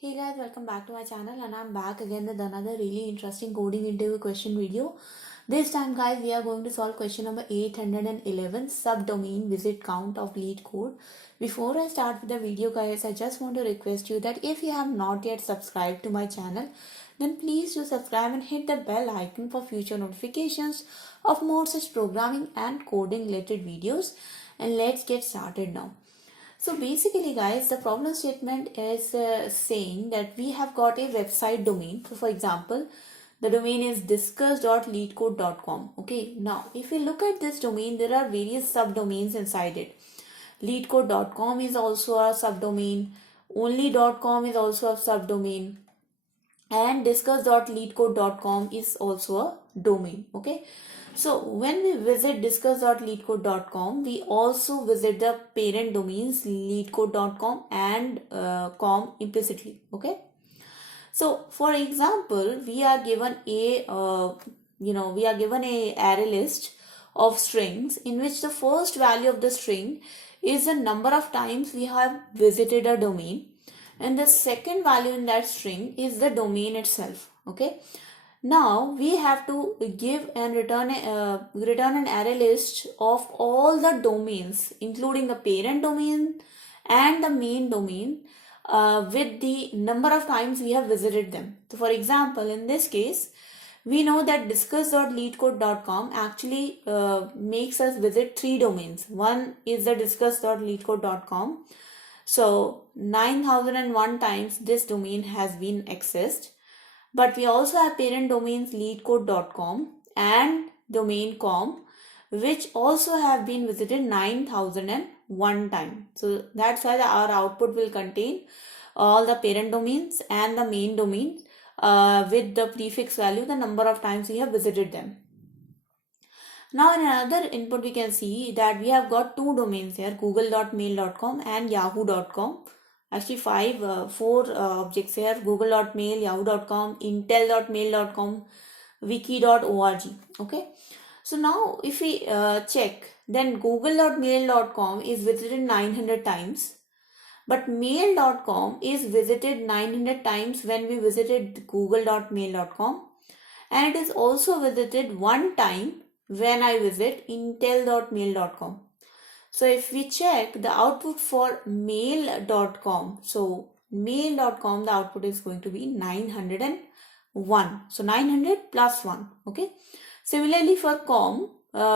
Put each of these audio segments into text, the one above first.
Hey guys, welcome back to my channel and I'm back again with another really interesting coding interview question video. This time guys, we are going to solve question number 811, subdomain visit count of Leetcode. Before I start with the video guys, I just want to request you that if you have not yet subscribed to my channel, then please do subscribe and hit the bell icon for future notifications of more such programming and coding related videos. And let's get started now. So basically guys, the problem statement is saying that we have got a website domain. So for example, the domain is discuss.leetcode.com. Okay, now if we look at this domain, there are various subdomains inside it. Leetcode.com is also a subdomain. Only.com is also a subdomain. And discuss.leetcode.com is also a domain. Okay, so when we visit discuss.leetcode.com, we also visit the parent domains leetcode.com and com implicitly. Okay, so for example, we are given a array list of strings in which the first value of the string is the number of times we have visited a domain, and the second value in that string is the domain itself. Okay, now we have to give and return an array list of all the domains including the parent domain and the main domain with the number of times we have visited them. So for example, in this case, we know that discuss.leetcode.com actually makes us visit 3 domains. One is the discuss.leetcode.com. So 9001 times this domain has been accessed. But we also have parent domains leetcode.com and domain com, which also have been visited 9001 times. So that's why our output will contain all the parent domains and the main domain with the prefix value, the number of times we have visited them. Now in another input we can see that we have got 2 domains here, google.mail.com and yahoo.com. Actually four objects here: google.mail, yahoo.com, intel.mail.com, wiki.org. Okay, so now if we check, then google.mail.com is visited 900 times, but mail.com is visited 900 times when we visited google.mail.com, and it is also visited 1 time when I visit intel.mail.com. So if we check the output for mail.com, so mail.com, the output is going to be 901. So 900 plus 1. Okay. Similarly for com,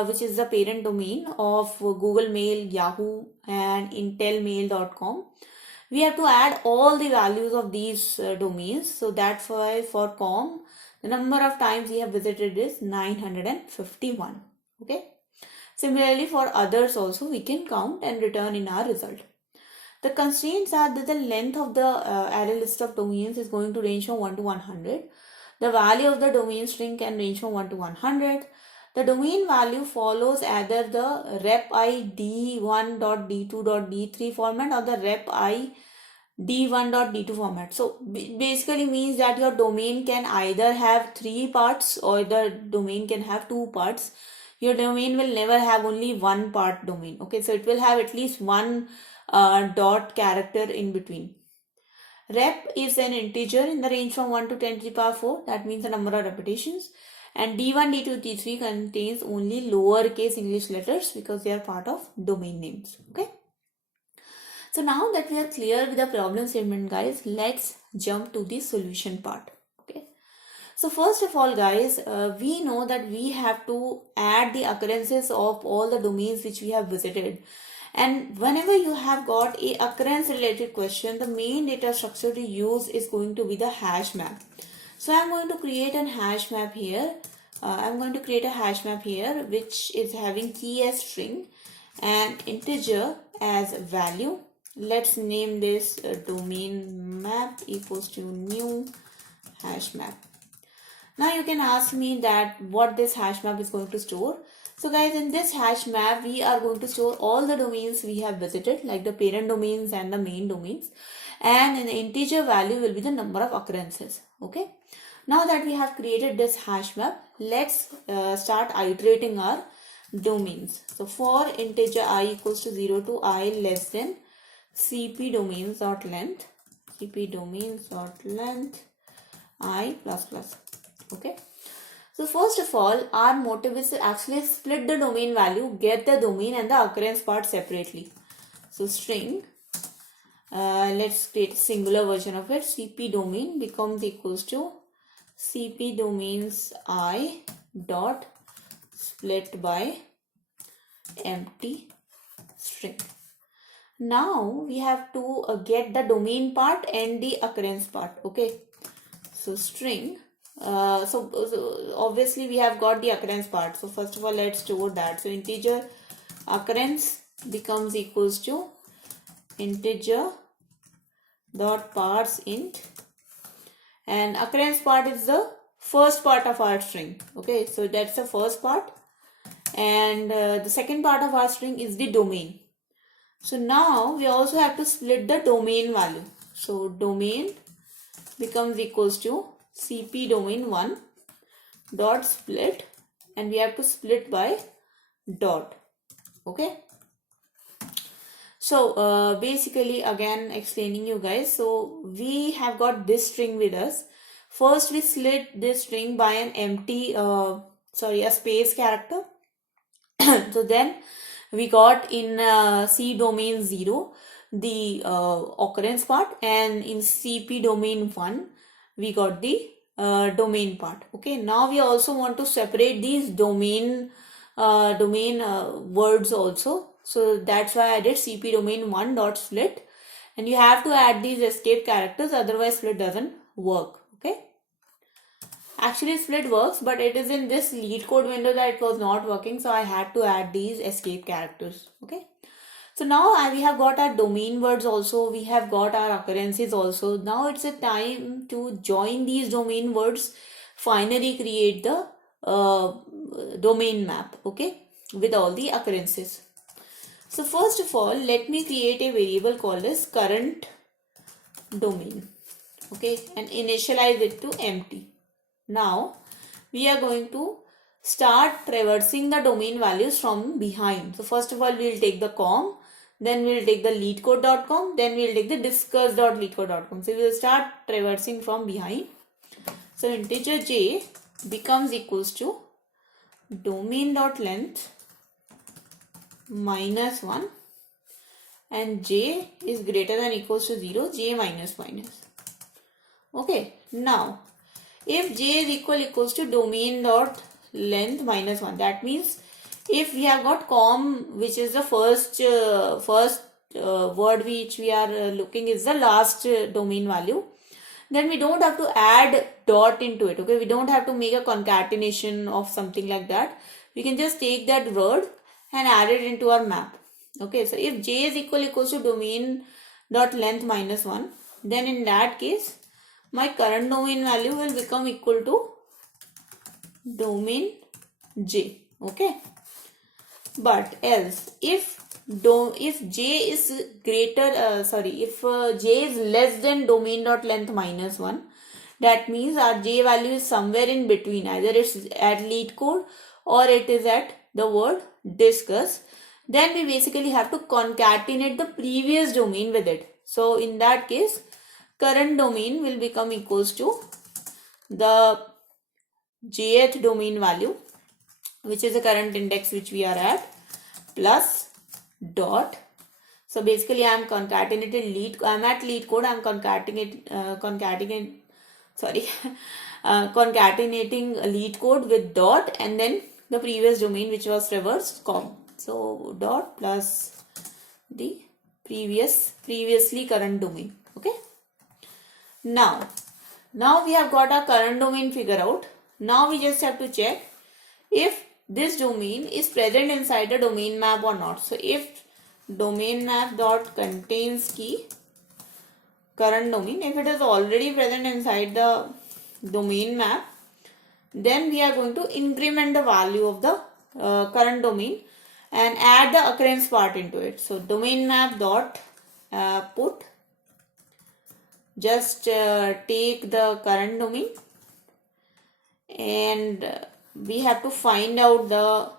which is the parent domain of Google Mail, Yahoo and intelmail.com, we have to add all the values of these domains. So that's why for com, the number of times we have visited is 951. Okay. Similarly, for others also we can count and return in our result. The constraints are that the length of the array list of domains is going to range from 1 to 100. The value of the domain string can range from 1 to 100. The domain value follows either the rep_i d1.d2.d3 format or the rep_i d1.d2 format. So basically means that your domain can either have 3 parts or the domain can have 2 parts. Your domain will never have only 1 part domain. Okay, so it will have at least 1 dot character in between. Rep is an integer in the range from 1 to 10 to the power 4. That means the number of repetitions. And D1, D2, D3 contains only lowercase English letters because they are part of domain names. Okay. So now that we are clear with the problem statement guys, let's jump to the solution part. So first of all guys, we know that we have to add the occurrences of all the domains which we have visited. And whenever you have got a occurrence related question, the main data structure to use is going to be the hash map. So I'm going to create a hash map here. Which is having key as string and integer as value. Let's name this domain map equals to new hash map. Now you can ask me that what this hash map is going to store. So guys, in this hash map, we are going to store all the domains we have visited, like the parent domains and the main domains. And an integer value will be the number of occurrences. Okay. Now that we have created this hash map, let's start iterating our domains. So for integer I equals to 0 to I less than cp domains dot length. cp domains dot length I plus plus. Okay. So first of all, our motive is to actually split the domain value, get the domain and the occurrence part separately. So string, let's create a singular version of it. Cp domain becomes equals to cp domains I dot split by empty string. Now we have to get the domain part and the occurrence part. Okay. So string, so obviously we have got the occurrence part. So first of all, let's store that. So integer occurrence becomes equals to integer dot parse int, and occurrence part is the first part of our string. Okay, so that's the first part, and the second part of our string is the domain. So now we also have to split the domain value. So domain becomes equals to cp domain 1 dot split, and we have to split by dot. Okay. So basically again explaining you guys. So we have got this string with us. First we split this string by an empty a space character. So then we got in C domain 0 the occurrence part, and in CP domain 1 we got the domain part. Okay, now we also want to separate these domain words also. So that's why I did CP domain 1 dot split, and you have to add these escape characters, otherwise split doesn't work. Okay, actually split works, but it is in this Leetcode window that it was not working, so I had to add these escape characters. Okay, so now we have got our domain words also, we have got our occurrences also. Now it's a time to join these domain words, finally create the domain map, okay, with all the occurrences. So first of all, let me create a variable called as current domain, okay, and initialize it to empty. Now we are going to start traversing the domain values from behind. So first of all, we will take the com, then we will take the leetcode.com, then we will take the discuss.leetcode.com. So we will start traversing from behind. So integer j becomes equals to domain.length minus 1, and j is greater than equals to 0, j minus minus. Okay, now if j is equals to domain dot length minus 1, that means if we have got com, which is the first word which we are looking is the last domain value, then we don't have to add dot into it. Okay, we don't have to make a concatenation of something like that. We can just take that word and add it into our map. Okay, so if j is equals to domain dot length minus 1, then in that case my current domain value will become equal to domain j. Okay, but else if j is greater if j is less than domain dot length minus 1, that means our j value is somewhere in between, either it's at Leetcode or it is at the word discuss. Then we basically have to concatenate the previous domain with it. So in that case, current domain will become equals to the jth domain value, which is the current index which we are at, plus dot. So basically I am concatenating I'm at Leetcode, I am concatenating Leetcode with dot, and then the previous domain which was traversed com. So dot plus the previously current domain. Okay, now we have got our current domain figure out. Now we just have to check if this domain is present inside the domain map or not. So if domain map dot contains key current domain, if it is already present inside the domain map, then we are going to increment the value of the current domain and add the occurrence part into it. So domain map dot put, just take the current domain, and we have to find out the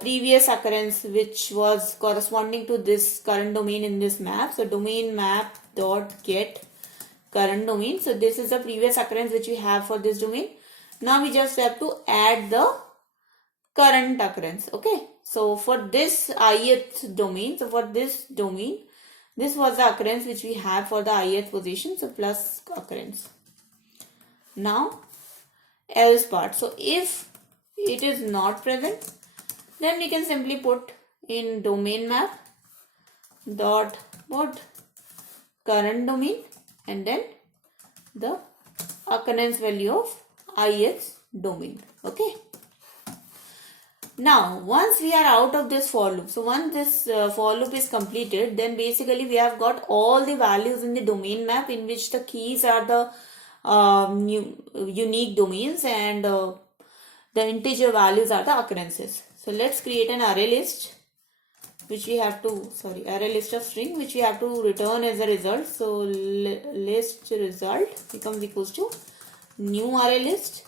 previous occurrence which was corresponding to this current domain in this map. So domain map dot get current domain. So this is the previous occurrence which we have for this domain. Now we just have to add the current occurrence. Okay. So for this ith domain, so for this domain, this was the occurrence which we have for the ith position. So plus occurrence. Now else part. So if it is not present, then we can simply put in domain map dot put current domain and then the occurrence value of ith domain. Okay. Now, once we are out of this for loop, so once this for loop is completed, then basically we have got all the values in the domain map in which the keys are the unique domains and the integer values are the occurrences. So let's create an array list which we have to, array list of string which we have to return as a result. So list result becomes equals to new array list.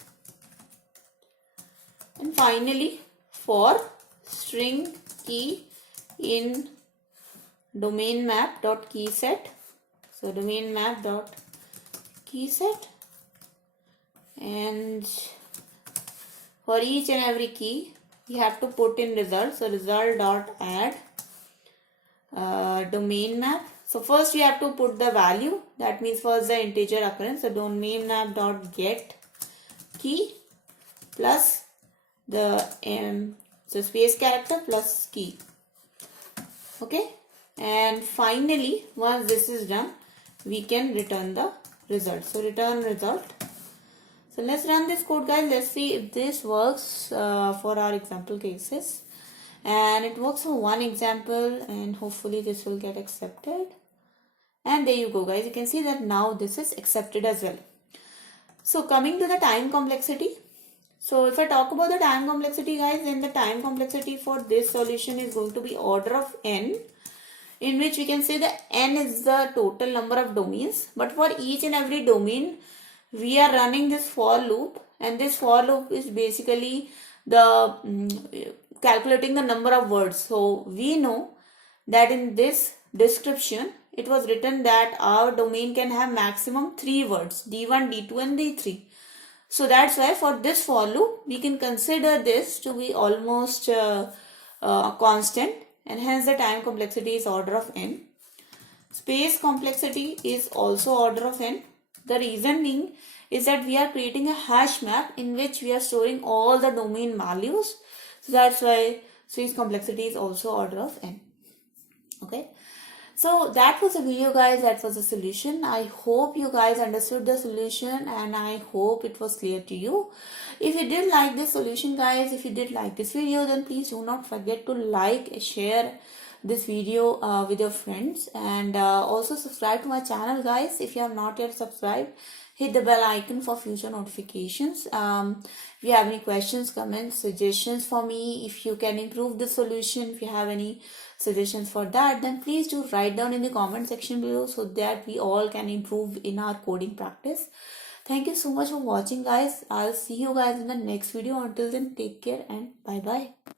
And finally, for string key in domain map dot key set. So domain map dot key set, and for each and every key we have to put in result. So result dot add domain map. So first we have to put the value, that means first the integer occurrence. So domain map dot get key plus the so space character plus key. Okay, and finally once this is done, we can return the result. So return result. So let's run this code, guys. Let's see if this works for our example cases. And it works for one example, and hopefully this will get accepted. And there you go, guys. You can see that now this is accepted as well. So coming to the time complexity. So if I talk about the time complexity, guys, then the time complexity for this solution is going to be order of n, in which we can say that n is the total number of domains. But for each and every domain, we are running this for loop, and this for loop is basically the calculating the number of words. So we know that in this description, it was written that our domain can have maximum 3 words, D1, D2 and D3. So that's why for this for loop, we can consider this to be almost constant, and hence the time complexity is order of n. Space complexity is also order of n. The reason being is that we are creating a hash map in which we are storing all the domain values. So that's why space complexity is also order of n. Okay. So that was the video, guys. That was the solution. I hope you guys understood the solution, and I hope it was clear to you. If you did like this solution, guys, if you did like this video, then please do not forget to like, share this video with your friends, and also subscribe to my channel, guys. If you have not yet subscribed, hit the bell icon for future notifications. If you have any questions, comments, suggestions for me, if you can improve the solution, if you have any suggestions for that, then please do write down in the comment section below so that we all can improve in our coding practice. Thank you so much for watching, guys. I'll see you guys in the next video. Until then, take care and bye bye.